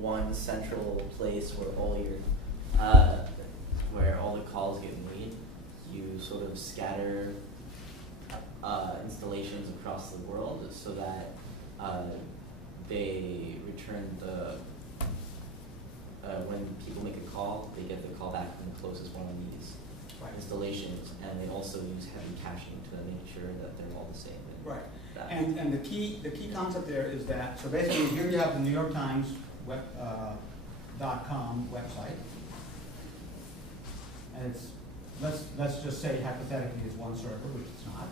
one central place where all your where all the calls get made. You sort of scatter installations across the world so that they return the when people make a call, they get the call back from the closest one of these installations, and they also use heavy caching to make sure that they're all the same. Right. And the key concept there is that, so basically here you have the New York Times .com website, and it's, let's just say hypothetically it's one server, which it's not.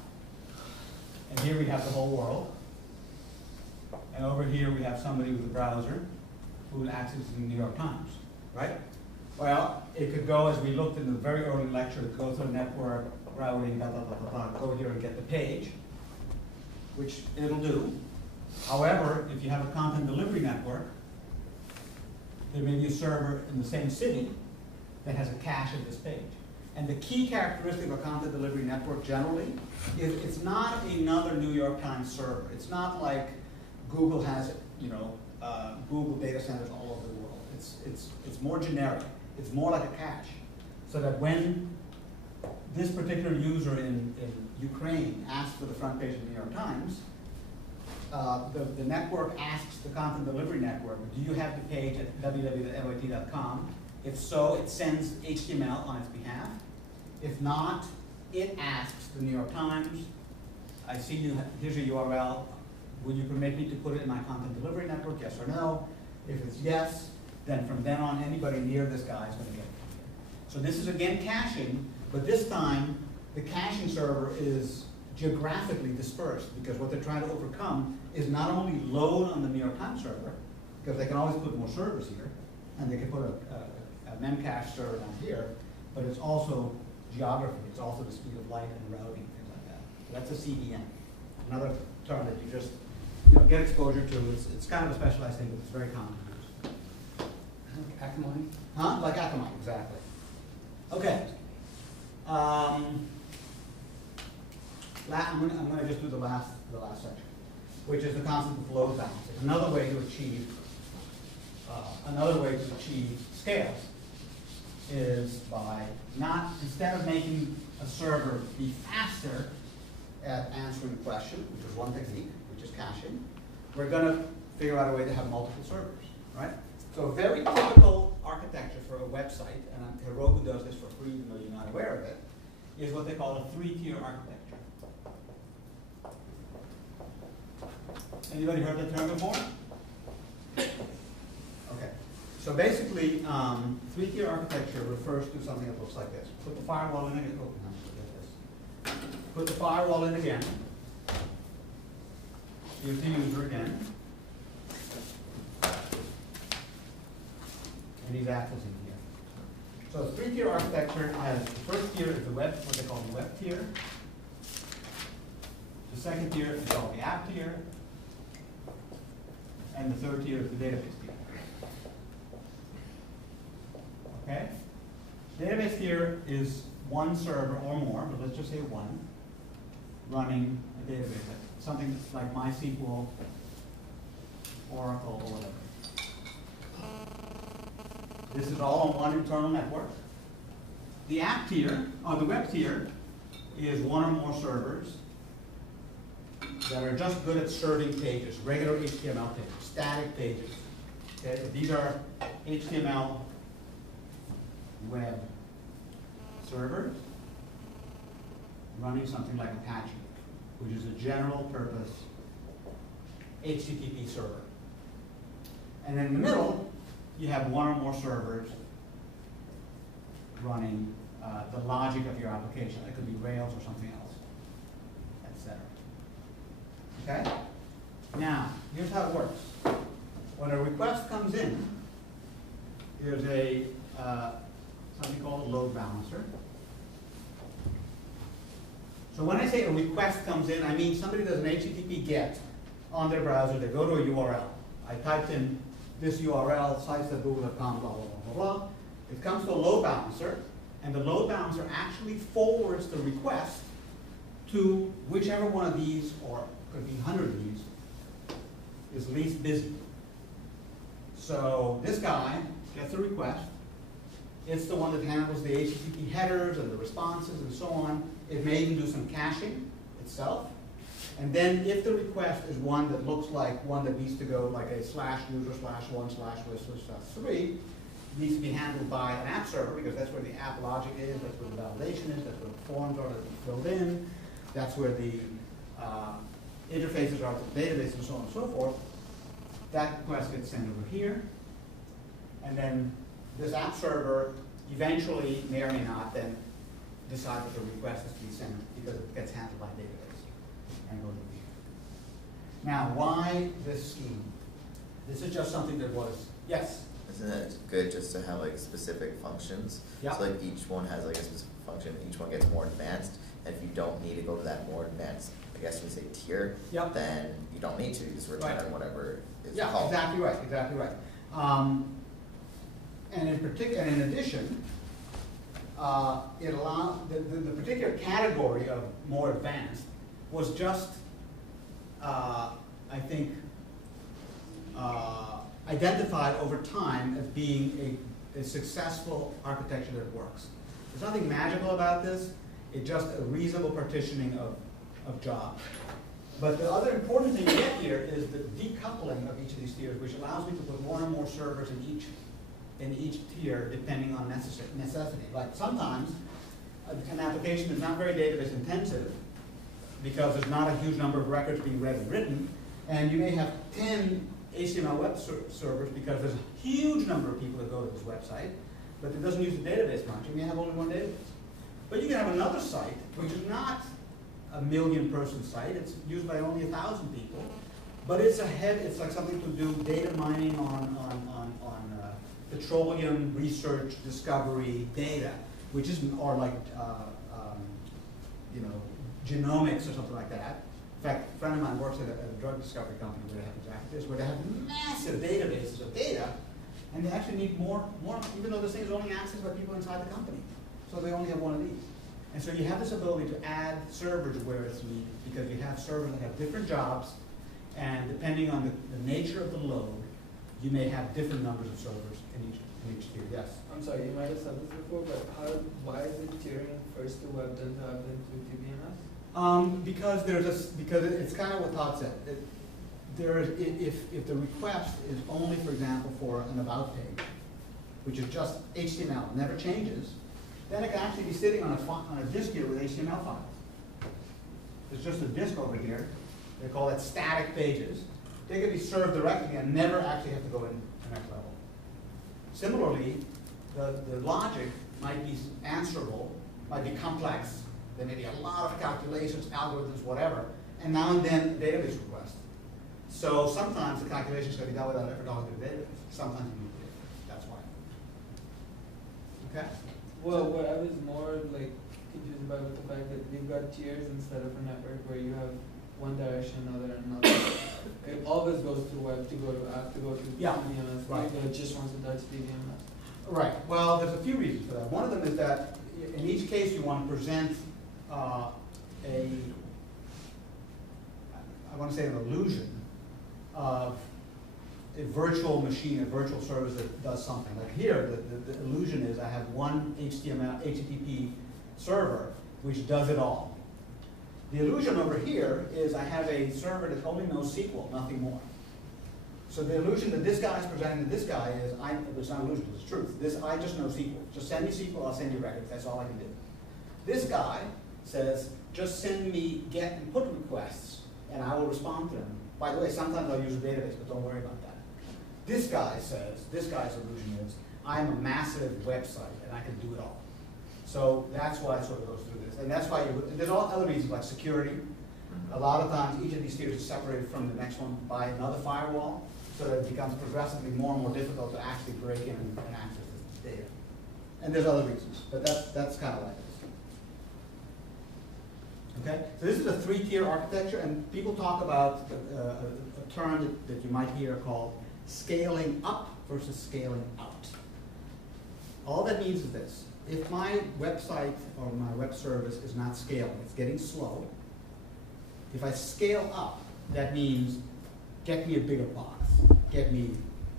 And here we have the whole world. And over here we have somebody with a browser who accesses the New York Times, right? Well, it could go, as we looked in the very early lecture, go through network, routing, blah, blah, blah, blah, blah, go here and get the page, which it'll do. However, if you have a content delivery network, there may be a server in the same city that has a cache of this page. And the key characteristic of a content delivery network generally is it's not another New York Times server. It's not like Google has, Google data centers all over the world. It's more generic. It's more like a cache. So that when this particular user in Ukraine asks for the front page of the New York Times, the network asks the content delivery network, do you have the page at www.mit.com? If so, it sends HTML on its behalf. If not, it asks the New York Times, I see you, here's your URL. Will you permit me to put it in my content delivery network, yes or no? If it's yes, then from then on, anybody near this guy is going to get it. So this is again caching, but this time the caching server is geographically dispersed, because what they're trying to overcome is not only load on the New York Times server, because they can always put more servers here, and they can put a memcache server down here, but it's also geography, it's also the speed of light and routing, things like that. So that's a CDN, another term that you just get exposure to. It's kind of a specialized thing, but it's very common to use. Like Akamai? Huh? Like Akamai, exactly. Okay. I'm going to just do the last section, which is the concept of load balancing. Another way to achieve scale is by not, instead of making a server be faster at answering a question, which is one technique, which is caching, we're going to figure out a way to have multiple servers, right? So a very typical architecture for a website, and Heroku does this for free even though you're not aware of it, is what they call a 3-tier architecture. Anybody heard that term before? Okay. So basically, 3-tier architecture refers to something that looks like this. Put the firewall in again. Oh, no, forget this. Put the firewall in again. Here's the user again. And he's accessing here. So the 3-tier architecture has the first tier is the web, what they call the web tier. The second tier is called the app tier. And the third tier is the database tier. Okay? Database tier is one server or more, but let's just say one, running a database. Something that's like MySQL, Oracle, or whatever. This is all on one internal network. The app tier, or the web tier, is one or more servers that are just good at serving pages, regular HTML pages, static pages. Okay? These are HTML web servers running something like Apache, which is a general purpose HTTP server. And in the middle, you have one or more servers running the logic of your application. It could be Rails or something else, etc. Okay? Now, here's how it works. When a request comes in, there's a something called a load balancer. So when I say a request comes in, I mean somebody does an HTTP GET on their browser. They go to a URL. I typed in this URL, sites.google.com, blah, blah, blah, blah, blah. It comes to a load balancer, and the load balancer actually forwards the request to whichever one of these, or could be 100 of these, is least busy. So this guy gets a request. It's the one that handles the HTTP headers and the responses and so on. It may even do some caching itself. And then if the request is one that looks like one that needs to go like a /user/1/list/3, needs to be handled by an app server because that's where the app logic is, that's where the validation is, that's where the forms are that are filled in, that's where the interfaces are to the database and so on and so forth. That request gets sent over here. And then this app server eventually may or may not then decide that the request is to be sent because it gets handled by a database and goes over here. Now, why this scheme? This is just something that was, yes? Isn't it good just to have like specific functions? Yeah. So like each one has like a specific function, each one gets more advanced, and if you don't need to go to that more advanced, I guess you say tier, Yep. then you don't need to, you just return Right. whatever is Yeah, called. exactly right, exactly right. And in particular, and in addition, it allowed the particular category of more advanced was just, I think, identified over time as being a successful architecture that works. There's nothing magical about this. It's just a reasonable partitioning of jobs. But the other important thing to get here is the decoupling of each of these tiers, which allows me to put more and more servers in each tier depending on necessity. Like sometimes an application is not very database intensive because there's not a huge number of records being read and written, and you may have 10 HTML web servers because there's a huge number of people that go to this website, but it doesn't use the database much. You may have only one database. But you can have another site which is not a 1 million person site. It's used by only 1,000 people, but it's it's like something to do data mining on petroleum research discovery data, which isn't, or like genomics or something like that. In fact, a friend of mine works at a drug discovery company where they have exactly this, where they have massive databases of data, and they actually need more, even though this thing is only accessed by people inside the company. So they only have one of these. And so you have this ability to add servers where it's needed, because you have servers that have different jobs, and depending on the nature of the load, you may have different numbers of servers in each tier. Yes? I'm sorry, you might have said this before, but why is it tiering first to web then to app then to DBMS? Because it's kind of what Todd said. If the request is only, for example, for an about page, which is just HTML, never changes, then it can actually be sitting on a disk here with HTML files. There's just a disk over here. They call it static pages. They can be served directly and never actually have to go in the next level. Similarly, the logic might be answerable, might be complex. There may be a lot of calculations, algorithms, whatever, and now and then a database request. So sometimes the calculations can be done without ever going to the database. Sometimes you need it. That's why. Okay? Well, what I was more like confused about with the fact that we've got tiers instead of a network where you have one direction, another, and another. It always goes through web to go to app to go to DBMS. Right. Maybe it just wants to touch DBMS. Right. Well, there's a few reasons for that. One of them is that in each case you want to present I want to say an illusion of a virtual machine, a virtual service that does something. Like here, the illusion is I have one HTTP server which does it all. The illusion over here is I have a server that only knows SQL, nothing more. So the illusion that this guy is presenting to this guy is, it's not an illusion, it's truth. I just know SQL. Just send me SQL, I'll send you records. That's all I can do. This guy says, just send me get and put requests, and I will respond to them. By the way, sometimes I'll use a database, but don't worry about that. This guy says, this guy's illusion is, I'm a massive website, and I can do it all. So that's why it sort of goes through this. And that's why there's all other reasons like security. A lot of times each of these tiers is separated from the next one by another firewall, so that it becomes progressively more and more difficult to actually break in and access this data. And there's other reasons, but that's kind of like this. Okay, so this is a 3-tier architecture, and people talk about a term that you might hear called scaling up versus scaling out. All that means is this. If my website or my web service is not scaling, it's getting slow, if I scale up, that means get me a bigger box, get me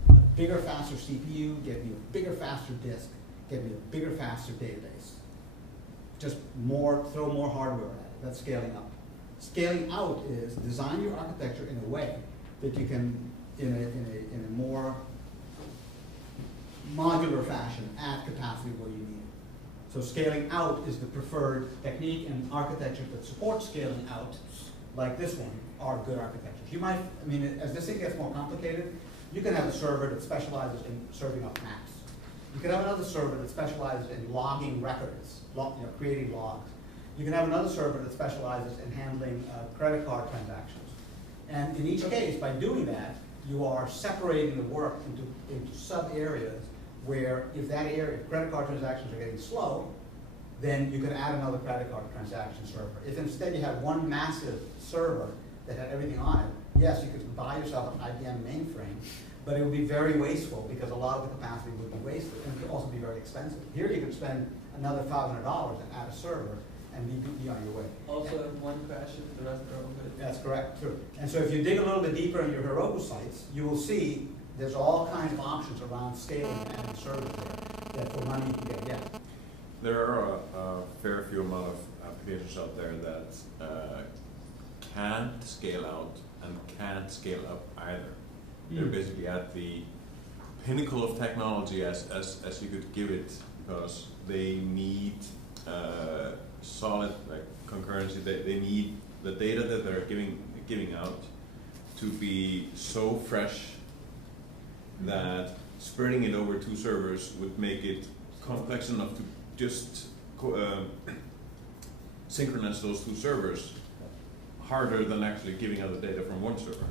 a bigger, faster CPU, get me a bigger, faster disk, get me a bigger, faster database. Just more, throw more hardware at it. That's scaling up. Scaling out is design your architecture in a way that you can, in a more modular fashion, add capacity where you need it. So scaling out is the preferred technique, and architecture that supports scaling out, like this one, are good architectures. You might, I mean, as this thing gets more complicated, you can have a server that specializes in serving up maps. You can have another server that specializes in logging records, creating logs. You can have another server that specializes in handling credit card transactions. And in each case, by doing that, you are separating the work into sub-areas where if that area, if credit card transactions are getting slow, then you can add another credit card transaction server. If instead you had one massive server that had everything on it, yes, you could buy yourself an IBM mainframe, but it would be very wasteful because a lot of the capacity would be wasted, and it could also be very expensive. Here you could spend another $500 and add a server and be on your way. Also, if one crashes, the rest are all good. That's correct, true. And so if you dig a little bit deeper in your Heroku sites, you will see there's all kinds of options around scaling and servers there that for money you can get. There are a fair few amount of applications out there that can't scale out and can't scale up either. They're basically at the pinnacle of technology as you could give it, because they need solid concurrency. They need the data that they're giving out to be so fresh that spreading it over two servers would make it complex enough to just synchronize those two servers harder than actually giving out the data from one server.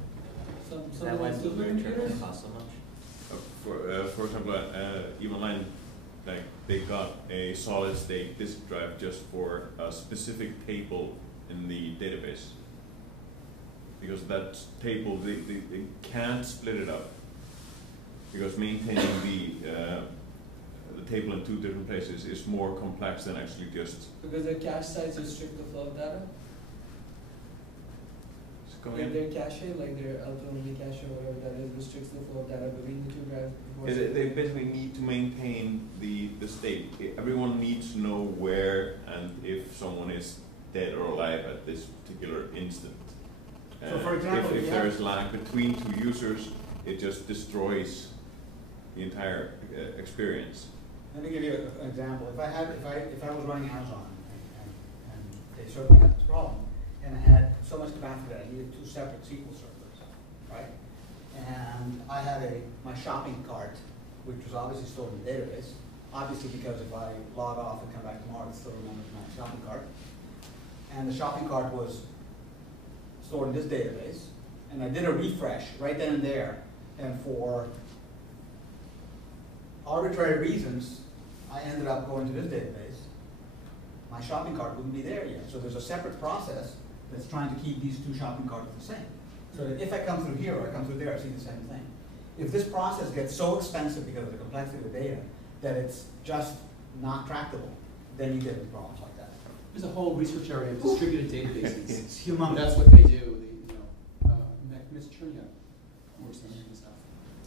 Is that why the supercomputers cost so much? For example, EVE Online, like they got a solid state disk drive just for a specific table in the database. Because that table, they can't split it up. Because maintaining the table in two different places is more complex than actually just. Because their cache size restrict the flow of data? Like their cache, like their alpha-only cache or whatever that is, restricts the flow of data between the two drives. They basically need to maintain the state. Everyone needs to know where and if someone is dead or alive at this particular instant. So for example, if there is lag between two users, it just destroys the entire experience. Let me give you an example. If I was running Amazon and they certainly had this problem, and I had so much capacity that I needed two separate SQL servers, right? And I had my shopping cart, which was obviously stored in the database, obviously because if I log off and come back tomorrow, it still remembers my shopping cart. And the shopping cart was stored in this database, and I did a refresh right then and there, and for arbitrary reasons, I ended up going to this database. My shopping cart wouldn't be there yet, so there's a separate process that's trying to keep these two shopping carts the same. So that if I come through here or I come through there, I see the same thing. If this process gets so expensive because of the complexity of the data that it's just not tractable, then you get into problems like that. There's a whole research area of distributed databases. It's humongous. That's what they do. Ms. Chernia works on this stuff.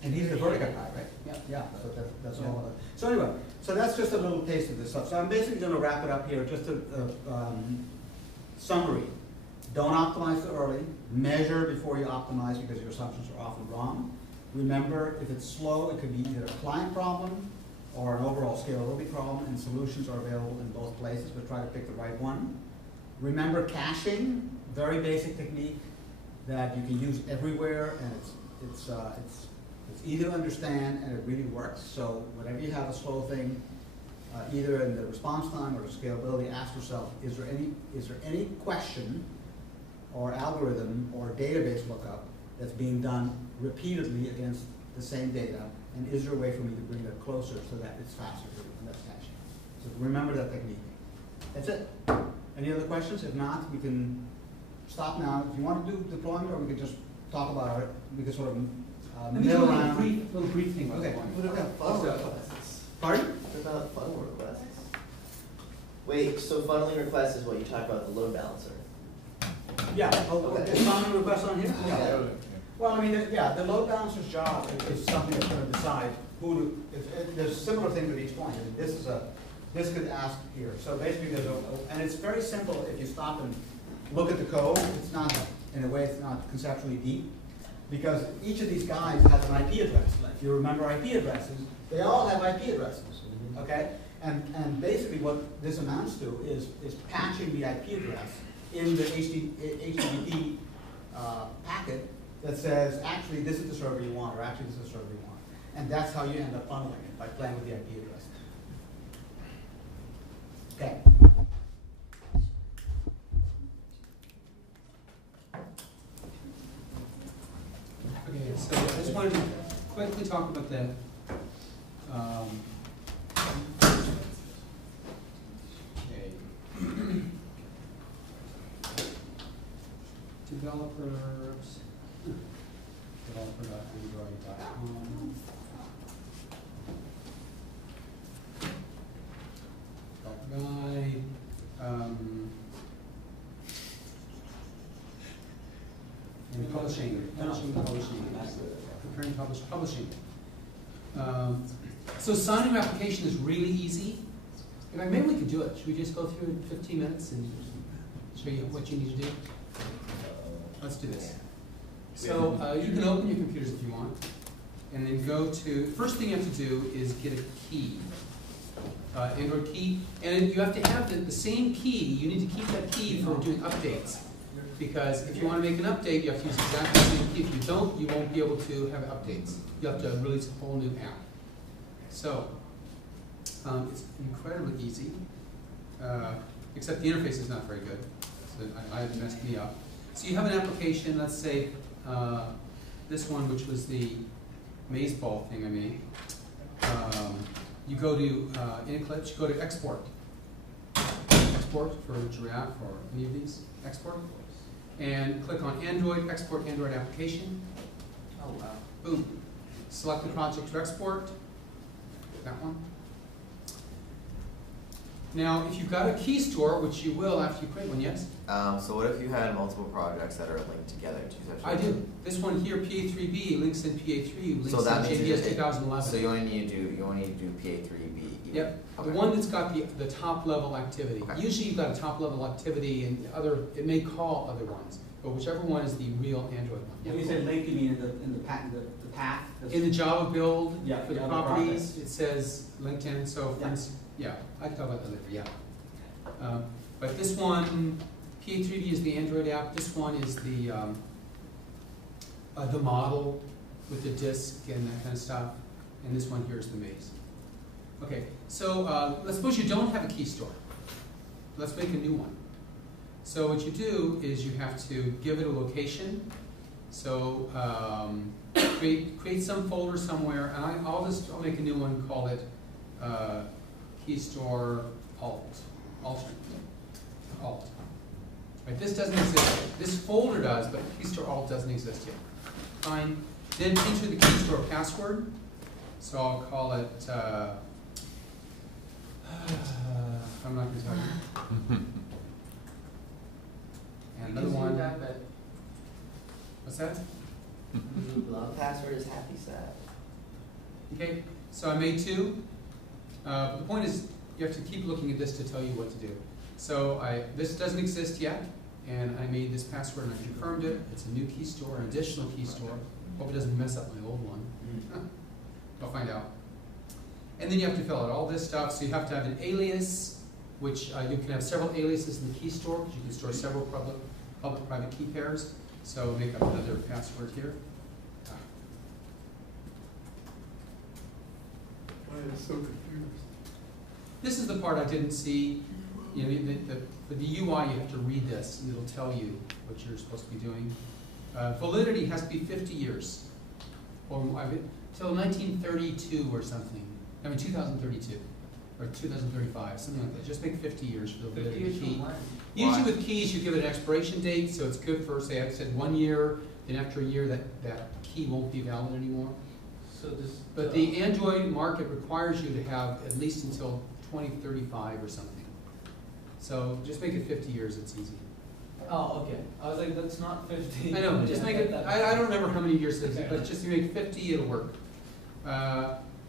And he's the Vertica guy, right? Yeah. Yeah, so that's all of it. So anyway, so that's just a little taste of this stuff. So I'm basically going to wrap it up here, just a summary. Don't optimize too early. Measure before you optimize because your assumptions are often wrong. Remember, if it's slow, it could be either a client problem or an overall scalability problem, and solutions are available in both places, but try to pick the right one. Remember caching, very basic technique that you can use everywhere, and it's easy to understand and it really works. So whenever you have a slow thing, either in the response time or the scalability, ask yourself, is there any question or algorithm or database lookup that's being done repeatedly against the same data, and is there a way for me to bring that closer so that it's faster and less caching? So remember that technique. That's it. Any other questions? If not, we can stop now. If you want to do deployment, or we could just talk about it. We could sort of middle around. Little brief thing about Okay. deployment. Funnel requests. Pardon? What about funnel requests? Wait, so funneling requests is what you talk about, the load balancer. Yeah. Oh, Okay. is funneling request on here? Yeah. Well, I mean, yeah, the load balancer's job is something that's gonna decide who to, there's a similar thing with each point. And this could ask here. So basically there's and it's very simple if you stop and look at the code. It's not, in a way, it's not conceptually deep. Because each of these guys has an IP address. Like, if you remember IP addresses, they all have IP addresses, okay? And basically what this amounts to is patching the IP address in the HTTP packet that says, actually, this is the server you want, or actually, this is the server you want. And that's how you end up funneling it, by playing with the IP address. Okay. Okay, so I just wanted to quickly talk about the okay. Developers, developer.android.com. Guide, and publishing, preparing, publishing. So signing your application is really easy. Maybe we could do it. Should we just go through in 15 minutes and show you what you need to do? Let's do this. So you can open your computers if you want, and then go to, first thing you have to do is get a key. Android key, and you have to have the same key. You need to keep that key for doing updates, because if you want to make an update, you have to use exactly the same key. If you don't, you won't be able to have updates. You have to release a whole new app. So it's incredibly easy, except the interface is not very good. So it messed me up. So you have an application. Let's say this one, which was the maze ball thing I made. You go to in Eclipse, you go to export. Export for giraffe or any of these, export. And click on Android, export Android application. Oh, wow. Boom. Select the project to export. That one. Now, if you've got a key store, which you will after you create one, yes? So what if you had multiple projects that are linked together? Do you have to I do. This one here, PA3B, links in PA3, links So that in means JBS 2011. So you only need to do PA3B. Yep. Okay. The one that's got the top level activity. Okay. Usually you've got a top level activity and it may call other ones, but whichever one is the real Android one. When you say link, you mean in the path? In the Java build Yeah, for the Java properties, project. it says LinkedIn. So for Yeah. instance, yeah, I can talk about that later. Yeah. But this one, PA3B is the Android app. This one is the model with the disk and that kind of stuff. And this one here is the maze. Okay, so let's suppose you don't have a key store. Let's make a new one. So what you do is you have to give it a location. So create some folder somewhere, and I'll make a new one, call it key store alt. Right, this doesn't exist. This folder does, but key store alt doesn't exist yet. Fine. Then enter the key store password. So I'll call it. I'm not going to tell you. And another one. What's that? Long password is happy sad. Okay, so I made two. The point is, you have to keep looking at this to tell you what to do. So this doesn't exist yet, and I made this password and I confirmed it. It's a new key store, an additional key store. Hope it doesn't mess up my old one. I'll find out. And then you have to fill out all this stuff. So you have to have an alias, which you can have several aliases in the key store, because you can store several public-private key pairs. So make up another password here. I am so confused. This is the part I didn't see. You know, for the UI, you have to read this, and it'll tell you what you're supposed to be doing. Validity has to be 50 years, or till 1932 or something. I mean 2032 or 2035, something like that. Just make 50 years for the validity of the key. Usually with keys, you give it an expiration date, so it's good for, say, I said 1 year. Then after a year, that key won't be valid anymore. So this. But the Android market requires you to have at least until 2035 or something. So just make it 50 years, it's easy. Oh, okay. I was like, that's not 50. I know, just make it, I don't remember how many years it is, Okay. but just to make 50, it'll work.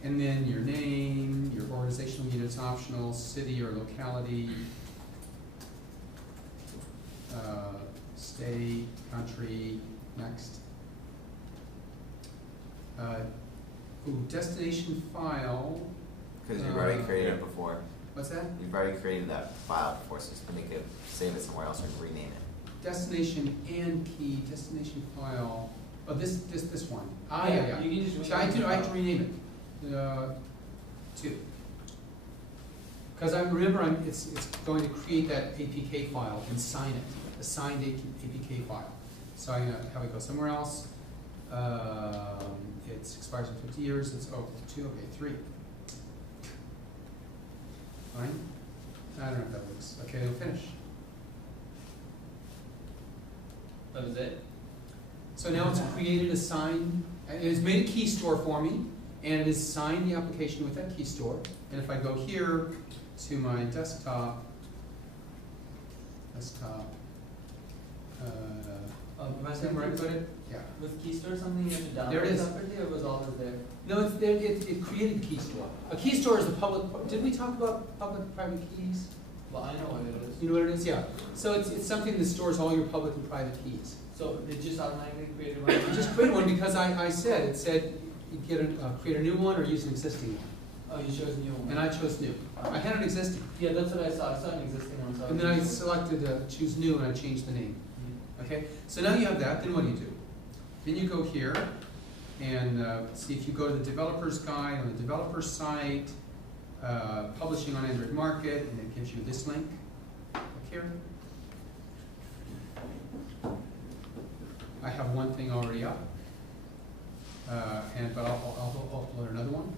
And then your name, your organizational unit's optional, city or locality, state, country, next. Destination file, Because you've already created it before. what's that? You've already created that file before, so just make it, save it somewhere else or rename it. Destination and key, destination file, oh, this one. Ah, Yeah, yeah. you can just So I rename have the to rename it, to. Because I remember it's going to create that APK file and sign it, a signed APK file. So I'm gonna have it go somewhere else. It expires in 50 years, it's, oh, 2, okay, 3. Fine, I don't know if that works. Okay, it'll finish. That was it? So now it's created a sign, it has made a key store for me, and it has signed the application with that key store. And if I go here to my desktop, Professor, where I put it? Yeah. Was Keystore something you had to There it download is. separately, or was always there? No, it's there, it created the key store. A key store is the public, did we talk about public-private keys? Well, I know what it is. You know what it is? Yeah. So it's something that stores all your public and private keys. So it just automatically created one? I just created one because it said you create a new one or use an existing one. Oh, you chose new one. And I chose new. I had an existing. Yeah, that's what I saw. I saw an existing one. So And then I selected choose new and I changed the name. Okay, so now you have that, then what do? Then you go here and see if you go to the developer's guide on the developer site, publishing on Android Market, and it gives you this link. Look here. I have one thing already up, but I'll upload another one,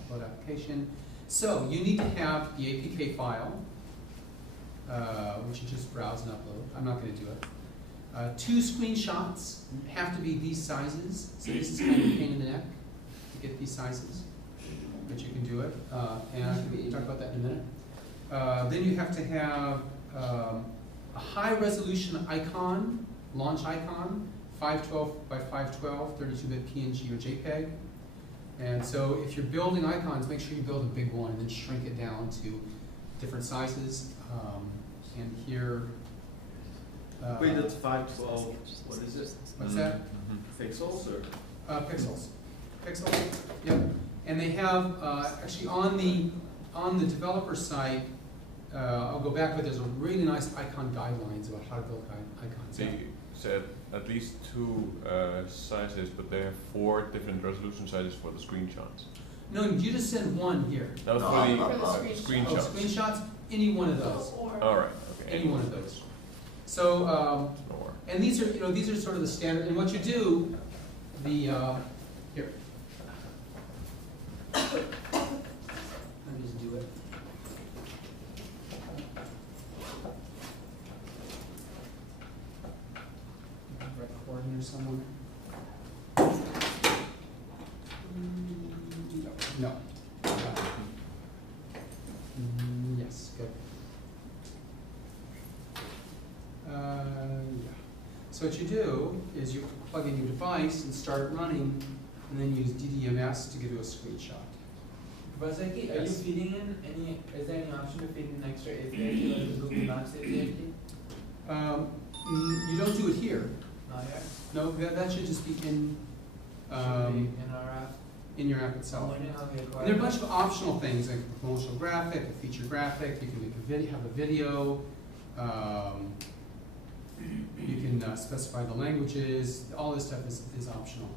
upload application. So you need to have the APK file, which you just browse and upload. I'm not going to do it. 2 screenshots have to be these sizes, so this is kind of a pain in the neck to get these sizes, but you can do it, and we can talk about that in a minute. Then you have to have a high resolution icon, launch icon, 512 by 512, 32-bit PNG or JPEG. And so if you're building icons, make sure you build a big one and then shrink it down to different sizes. And here, Wait, that's 512, what is it? what's that? Pixels or? Pixels. Pixels, yep. And they have, actually on the developer site, I'll go back, but there's a really nice icon guidelines about how to build icons. They said at least 2 sizes, but they have 4 different resolution sizes for the screenshots. No, you just send one here. That was No, for the for the screenshots. Oh, screenshots, any one of those. All right, okay. Any one of those. So, Or and these are sort of the standard, and what you do, here. Let me just do it. Recording or someone? No. Yes, good. Yeah. So what you do is you plug in your device and start it running, and then use DDMS to give you a screenshot. Professor, are you Yes. feeding in any, is there any option to feed in extra API to like the Google Maps API? You don't do it here. Not yet. No, that should just be in, Should be in our app. in your app I'm itself. wondering how we acquire. And there are a bunch of optional things, like a promotional graphic, a feature graphic, you can make a video, have a video, you can specify the languages, all this stuff is optional.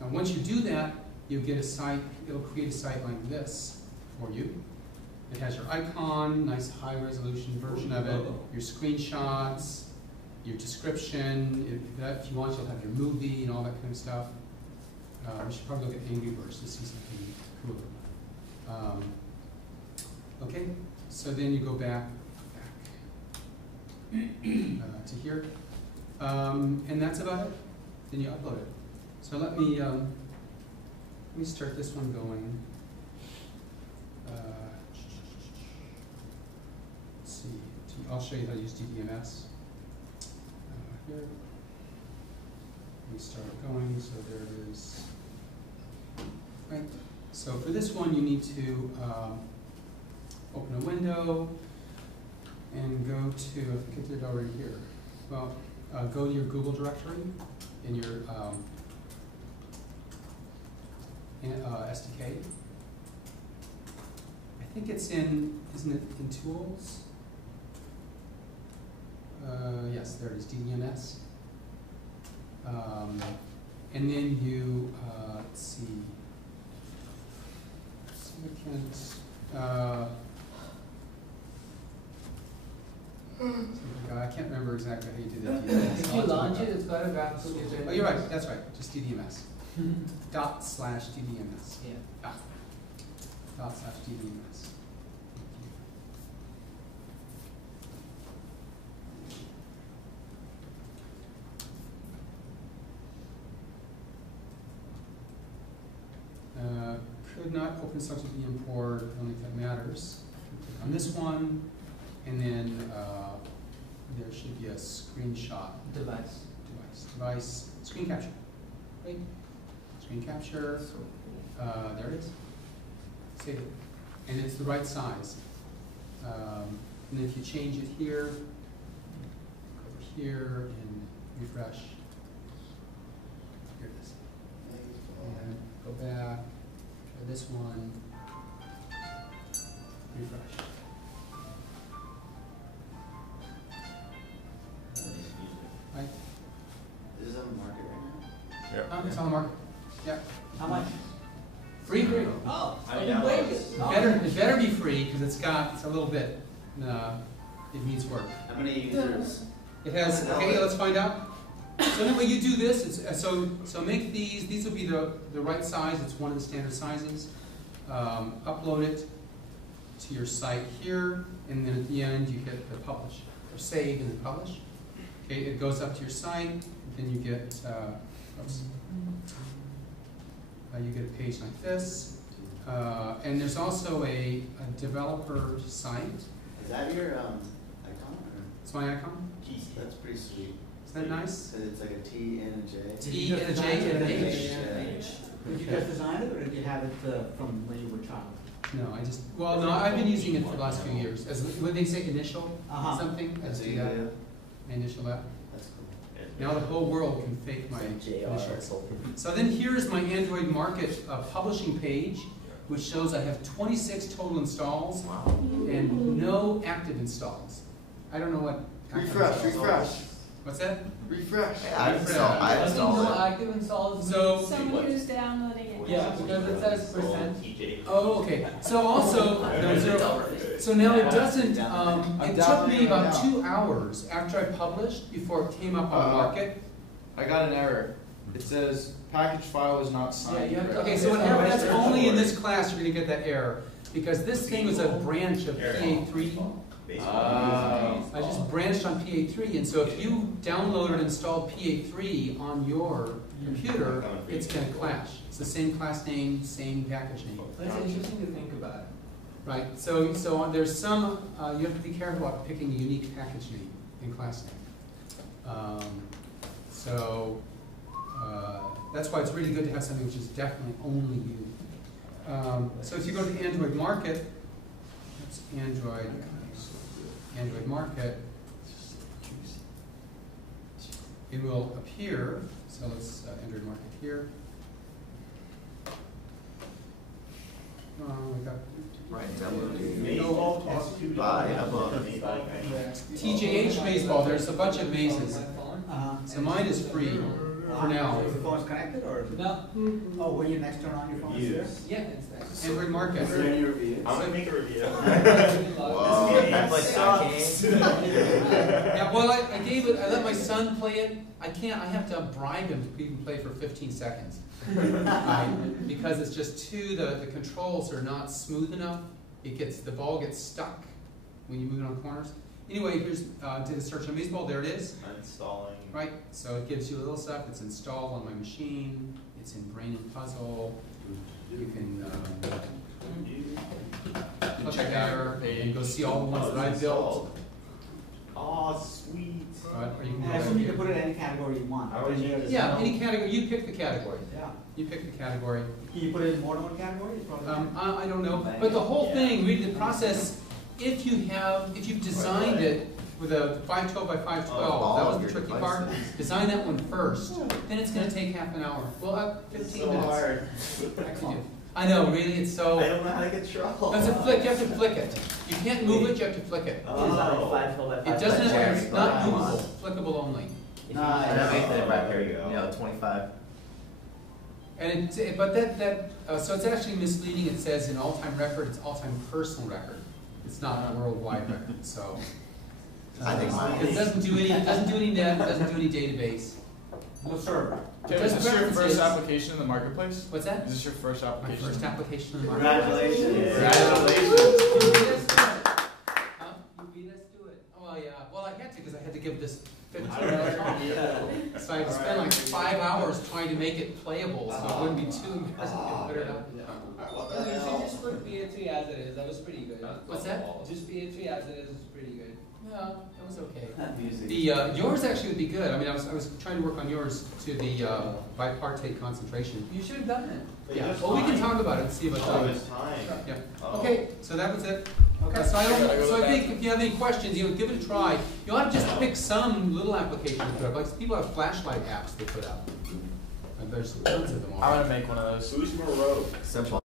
Now, once you do that, you'll get a site, it'll create a site like this for you. It has your icon, nice high resolution version of it, your screenshots, your description, if you want, you'll have your movie and all that kind of stuff. We should probably look at Angry Birds to see something cooler. Okay, so then you go back to here, and that's about it. Then you upload it. So let me start this one going. Let's see. I'll show you how to use DDMS. here. We start going, so there it is. Right, so for this one, you need to open a window and go to, I think I did it already here. Well, go to your Google directory in your SDK. I think it's in, isn't it in Tools? Yes, there it is, DDMS. And then you, let's see. I can't remember exactly how you do that. If you launch it, it's got a graph to get Oh, you're right, that's right, just DDMS. /DDMS. Yeah. /DDMS. Could not open such an import, I don't think that matters. Click on this one, and then there should be a screenshot. Device, screen capture. Right? Screen capture, there it is. Save it. And it's the right size. And if you change it here, over here, and refresh, here it is. And go back, try this one, refresh. Right? Is this on the market right now? Yeah. It's on the market. Yeah. How much? Free. Oh, I downloaded it. It better be free because it's a little bit. It needs work. How many users? It has. Okay, let's find out. So then when you do this, it's, so make these. These will be the right size. It's one of the standard sizes. Upload it to your site here, and then at the end you hit the publish or save and then publish. Okay, it goes up to your site. And then you get. Oops. You get a page like this. And there's also a developer site. Is that your icon? Or? It's my icon. Jeez, that's pretty sweet. Isn't that nice? Because it's like a T and a J. T and a J and an H. Did you just design it, or did you have it from when you were a child? No, no, I've been using it for the last few years. As when they say initial something, I just do that. I initial that. That's cool. Now the whole world can fake my initials. So then here's my Android Market publishing page, which shows I have 26 total installs and no active installs. I don't know what active installs are. What's that? Refresh. I installed I think no active installs. So Someone who's downloading it. Yeah, because it says percent. oh, okay. So also, so now it doesn't, it took me about 2 hours after I published before it came up on the market. I got an error. It says package file is not signed. Yeah, Okay, so whenever that's only in this class, you're gonna get that error. Because this thing was a branch of PA3. I just branched on PA3, and so if you download and install PA3 on your computer, it's going to clash. It's the same class name, same package name. That's interesting to think about. Right, so there's some, you have to be careful about picking a unique package name and class name. That's why it's really good to have something which is definitely only you. So if you go to Android Market, that's Android Market, it will appear, so let's Android Market here. We got TJH baseball, there's a bunch of mazes. So mine is free for now. Is your phone connected, or? No. Oh, when you next turn on your phone? Yes. Yeah, it's there. Android Market. Is there any reviews? I'm gonna make a review. Yeah, well, I gave it, I let my son play it. I have to bribe him to even play for 15 seconds. Because it's just the controls are not smooth enough. The ball gets stuck when you move it on corners. Anyway, here's, did a search on baseball, there it is. Installing. Right, so it gives you a little stuff, it's installed on my machine, it's in Brain and Puzzle. You can click there and go see all the ones that I built. Oh, sweet. or you can go And I back assume you here. can put it in any category you want. I already knew this. Yeah, any category, you pick the category. Yeah. You pick the category. Can you put it in more than one category? You probably can. I don't know, but the whole thing, really, the process, if you've designed it with a 512 by 512, that was the tricky part. Design that one first, then it's gonna take half an hour. Well, 15 So minutes. hard. Actually, I know, really, it's so. I don't know how to control. That's a flick, you have to flick it. You can't move it, you have to flick it. Oh. It doesn't have, it's not Come movable, on. flickable only. Nice. And that makes it right There you here, go. you know, 25. And but so it's actually misleading. It says in all-time record, it's all-time personal record. It's not a worldwide record, so. I think mine It doesn't do any net, it doesn't do any database. No server. It Tim, does is this your preferences. first application in the marketplace? What's that? Is this your first My application? first application in the market. Congratulations. Congratulations. Huh? You beat us to it. Oh, yeah. Well, I had to because I had to give this 15-minute talk. So I had to spend like 5 hours trying to make it playable, so it wouldn't be too embarrassing to put it up. You should just put PA3 as it is. That was pretty good. What's that? Just PA3 as it is pretty good. Yeah, it was okay. Music. The yours actually would be good. I mean, I was trying to work on yours to the bipartite concentration. You should have done it. But Yeah. just Well, we can fine. talk about it and see about Oh, that. it's time. Yeah. Oh. Okay, so that was it. Okay. So I Gotta go don't. to So the I think if you have any questions, give it a try. You ought to just pick some little application to put up. Like people have flashlight apps they put up. And there's tons of them. I want to make one of those. Who's Moreau? Simple.